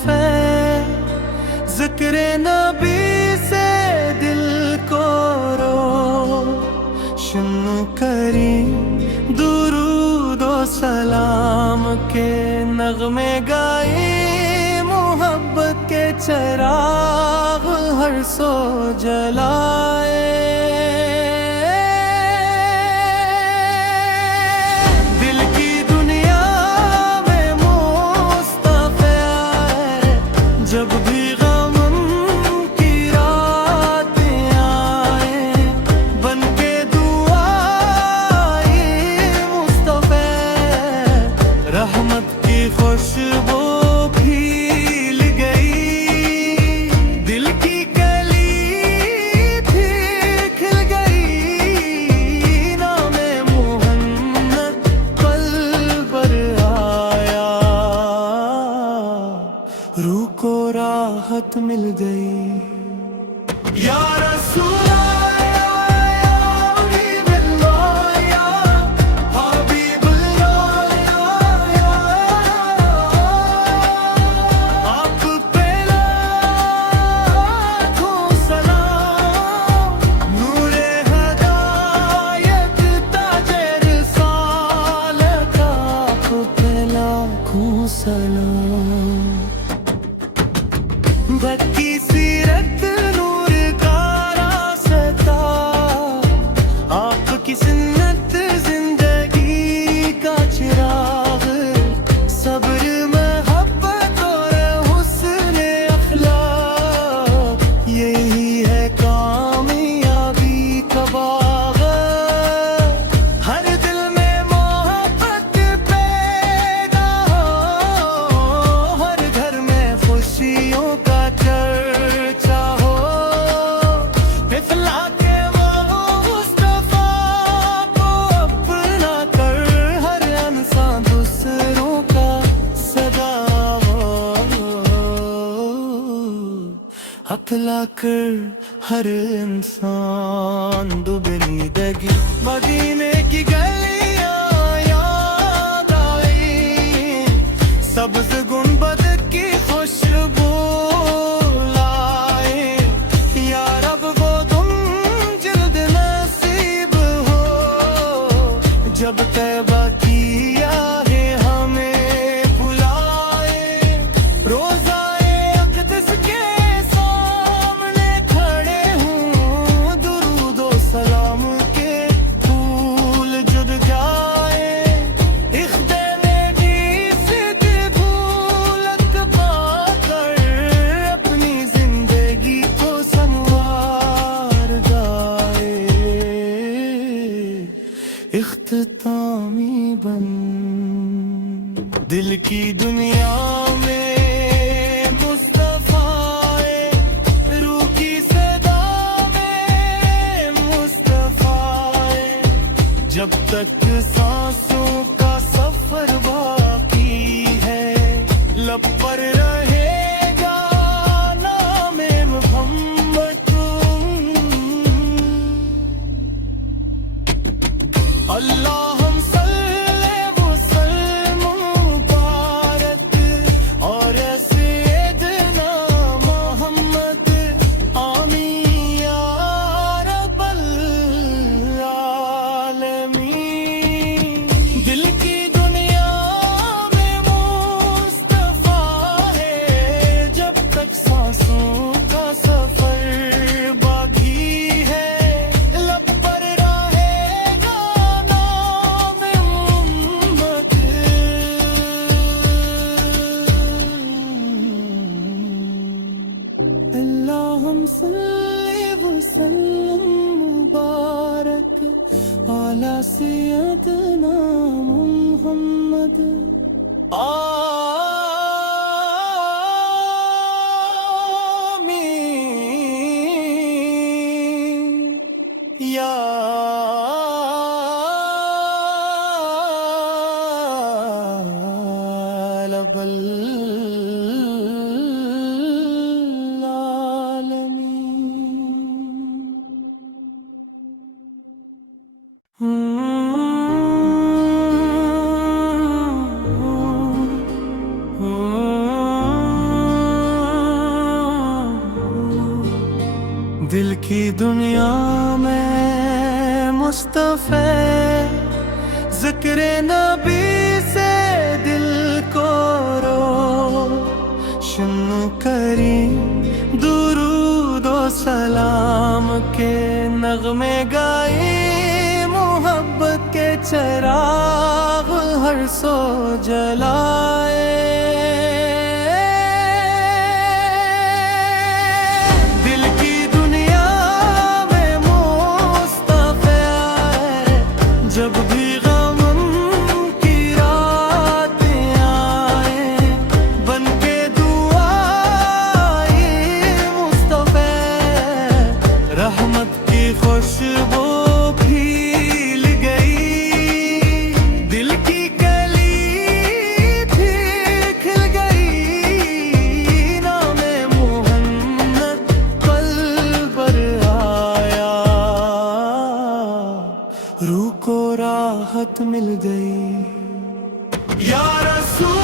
तोहफे, जिक्र नबी से दिल को रोशन करी। दुरूद ओ सलाम के नगमे गाए, मोहब्बत के चिराग हर सो जलाए। जब भी गम की रातें आए, बन के दुआई मुस्तफा, रहमत की खुशबू खिल गई। दिल की कली थी खिल गई, नामे मोहम्मद पल पर आया। रूह को राहत मिल गई। या रसूल भक्की सीरत नूर का रास्ता, आपकी सुन्नत जिंदगी का चिराग। सब्र मोहब्बत और हुस्न अखलाक, यही है कामयाबी का बाग़। हर दिल में मोहब्बत पैदा हो, हर घर में खुशियों का चर्चा हो। इफ़्लाह के मुस्तफ़ा को अपना कर, हर इंसान दूसरों का सदा हो। अपना कर हर इंसान दुबली दगी। मदीने की गलियां याद आई, सब्ज़ गुंबद की खुशबू लाए। या रब वो तुम जिल्द नसीब हो, जब तैबा किया है हमें बुलाए। रोज़ाए अक़दस के सामने खड़े हूँ, दुरूद ओ सलाम के फूल जुड़ जाए। इख्ते में भी सिद भूलत बाकर, अपनी जिंदगी को संवार जाए। इख्तितामी बन दिल की दुनिया में मुस्तफा, रूह की सदा में मुस्तफा। जब तक सांसों का सफर बाकी है, लब पर रहेगा नामे मोहम्मद। अल्लाहुम सल्ले व सल्लिम मुबारक और सैयदना मोहम्मद। आमीन या रब्बल आलमीन। दिल की दुनिया में मुस्तफा है, जब तक सांसों का सफर बाकी है। लब पर रहेगा नाम उम्मत। अल्लाहुम सल्ली व सल्लिम मुबारक अला सय्यदना मुहम्मद। आमीन या रब्बल आलमीन। की दुनिया में मुस्तफ़े ज़िक्र नबी से दिल को रोशन करी। दुरूद व सलाम के नगमे गाए, मोहब्बत के चिराग हर सो जलाए। दिल की दुनिया में मुस्तफ़ा आए, जब भी गम की रातें आए, बन के दुआए मुस्तफ़ा, रहमत की खुशबू फील गई। दिल की कली थी खिल गई, नामे मोहम्मद पल पर आया, रूह को राहत मिल गई। या रसूल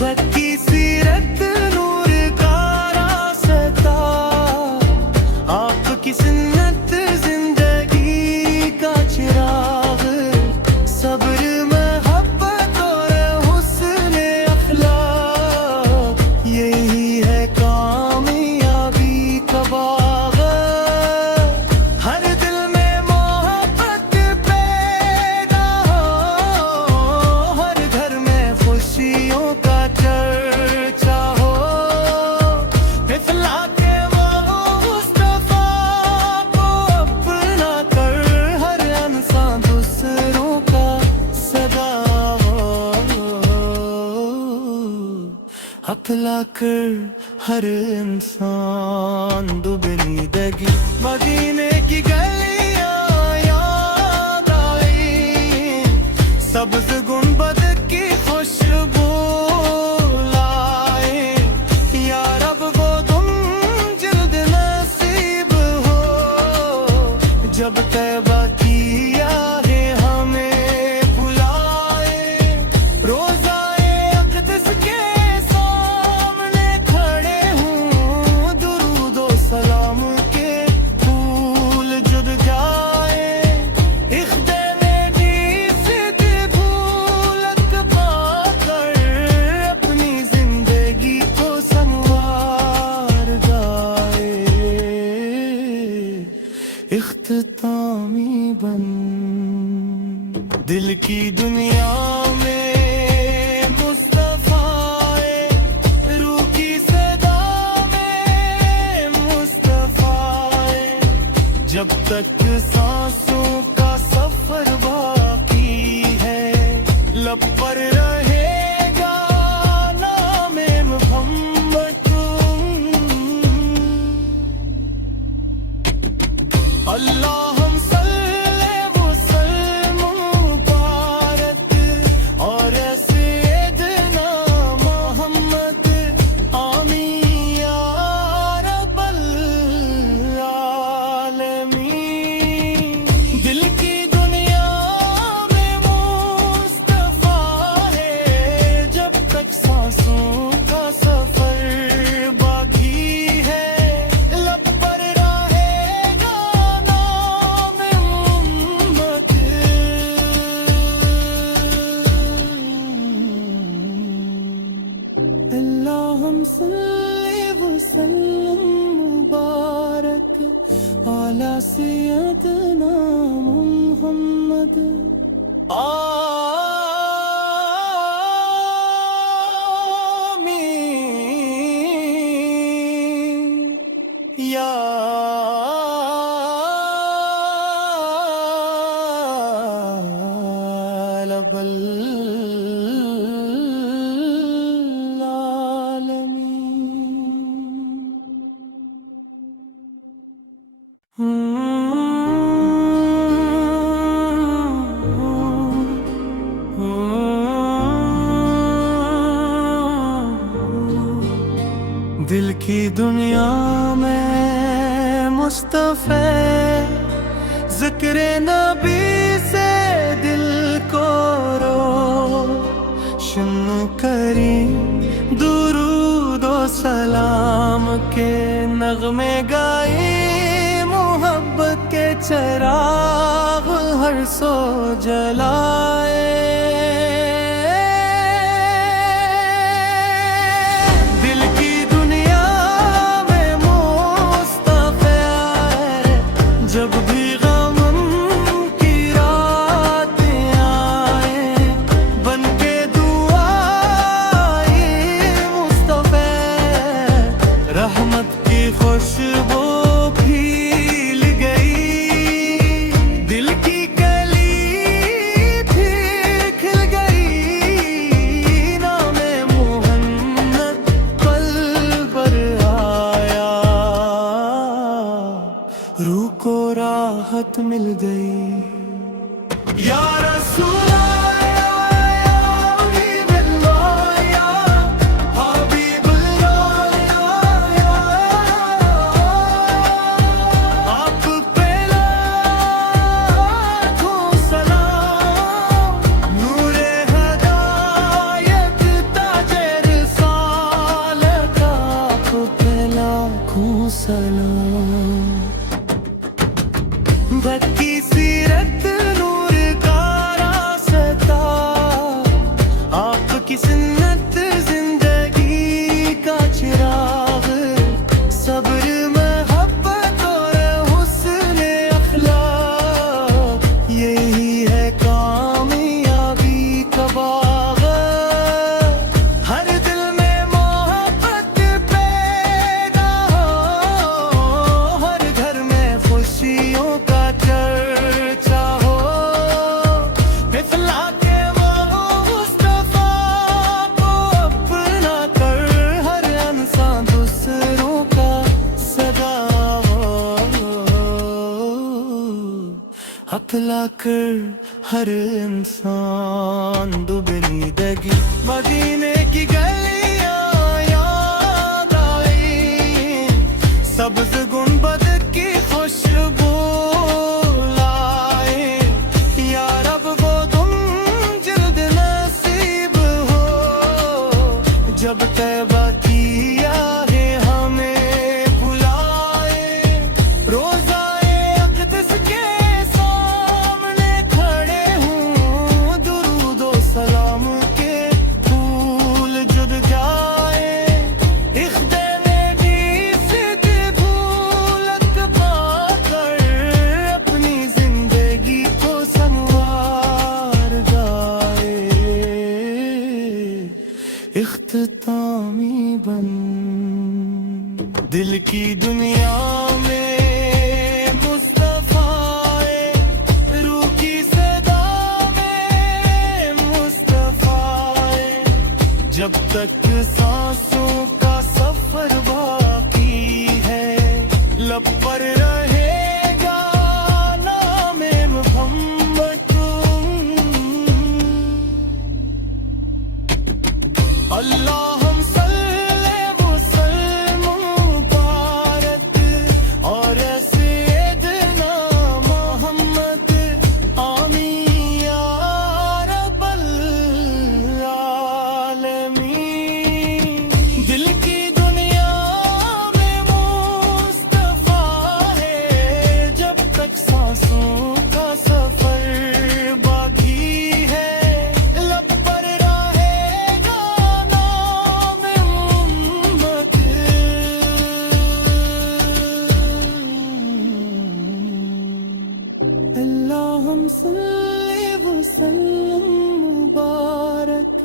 बत्ती सीरत नूर का रास्ता, आपकी सुन्नत जिंदगी का चिराग, सब्र मोहब्बत और हुस्न अखलाक, यही है कामयाबी का बाग़। हर दिल में मोहब्बत पैदा हो, हर घर में खुशियों का चर्चा हो। इफ़्लाके मुस्तफ़ा को अपना कर, हर इंसान दूसरों का सदा हो। अपना कर हर इंसान दुगनी दगी। मदीने की गलियां याद आई, सब्ज़ गुंबद की खुशबू लाए। या रब वो तुम जिल्द नसीब हो, जब तैबा किया है हमें बुलाए। रोज़ाए अक़दस के सामने खड़े हूँ, दुरूद व सलाम के फूल जुड़ जाए। इख्दे में भी सिद भूलत पाकर, अपनी जिंदगी को संवार जाए। इख्तितामी बन दिल की दुनिया में मुस्तफ़ा आए, रूह की सदा में मुस्तफ़ा आए। जब तक सांसों का सफर बाकी है, लब पर रहेगा नामे मोहम्मद। अल्लाहुम्मा सल्ली व सल्लिम मुबारक और सय्यदना मोहम्मद, आमीन या रब्बल आलमीन। दिल की दुनिया में मुस्तफ़ा है, जब तक सांसों का सफर बाकी है, लब पर रहेगा नाम उम्मत। अल्लाहुम्मा सल्ली व सल्लिम मुबारक अला सय्यदना मुहम्मद। आमीन या रब्बल आलमीन। मुस्तफे जिक्र नबी से दिल को रोशन करी, दुरूद व सलाम के नगमे गाए, मोहब्बत के चिराग हर सो जलाए। जब भी गम की रातें आए, बनके दुआए मुस्तफे, रहमत की खुशबू खिल गई, दिल की कली थी खिल गई, नामे मोहम्मद पल पर आया, रूह को राहत मिल गई। या रसूल बत्ती सीरत नूर का रास्ता, आपकी सुन्नत जिंदगी का चिराग, सब्र मोहब्बत और हुस्न अखलाक, यही है कामयाबी का बाग़, हर दिल में मोहब्बत पैदा हो, हर घर में खुशियों का चर्चा हो, फिसला के मुस्तफा को अपना कर, हर इंसान दूसरों का सदा हो, अपना कर हर इंसान दुबली दगी, मदीने की गलियां याद आई, सब्ज़ गुंबद की खुशबू लाए, या रब वो तुम जिल्द नसीब हो, जब तैबा किया है हमें बुलाए, रोज़ाए अक़दस के सामने खड़े हूँ, दुरूद व सलाम के फूल जुड़ जाए, इख्ते में भी सिद भूलत पाकर, अपनी जिंदगी को संवार जाए, इख्तितामी बन दिल की दुनिया में मुस्तफा, रूह की सदा में मुस्तफा, जब तक सांसों का सफर बाकी है, लब पर रहेगा नामे मोहम्मद, अल्लाहुम्मा सल्ली व सल्लिम मुबारक और सैयदना मोहम्मद, आमीन या रब्बल आलमीन। दिल की दुनिया में मुस्तफा है, जब तक सांसों का सफर बाकी है, लब पर रहेगा नाम उम्मत। अल्लाहुम्मा सल्ली व सल्लिम मुबारक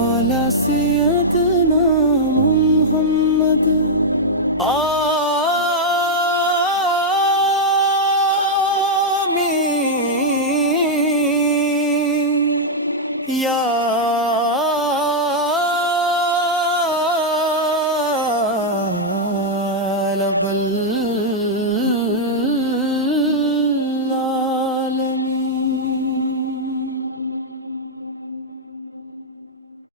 अला सय्यदना मुहम्मद। आमीन या रब्बल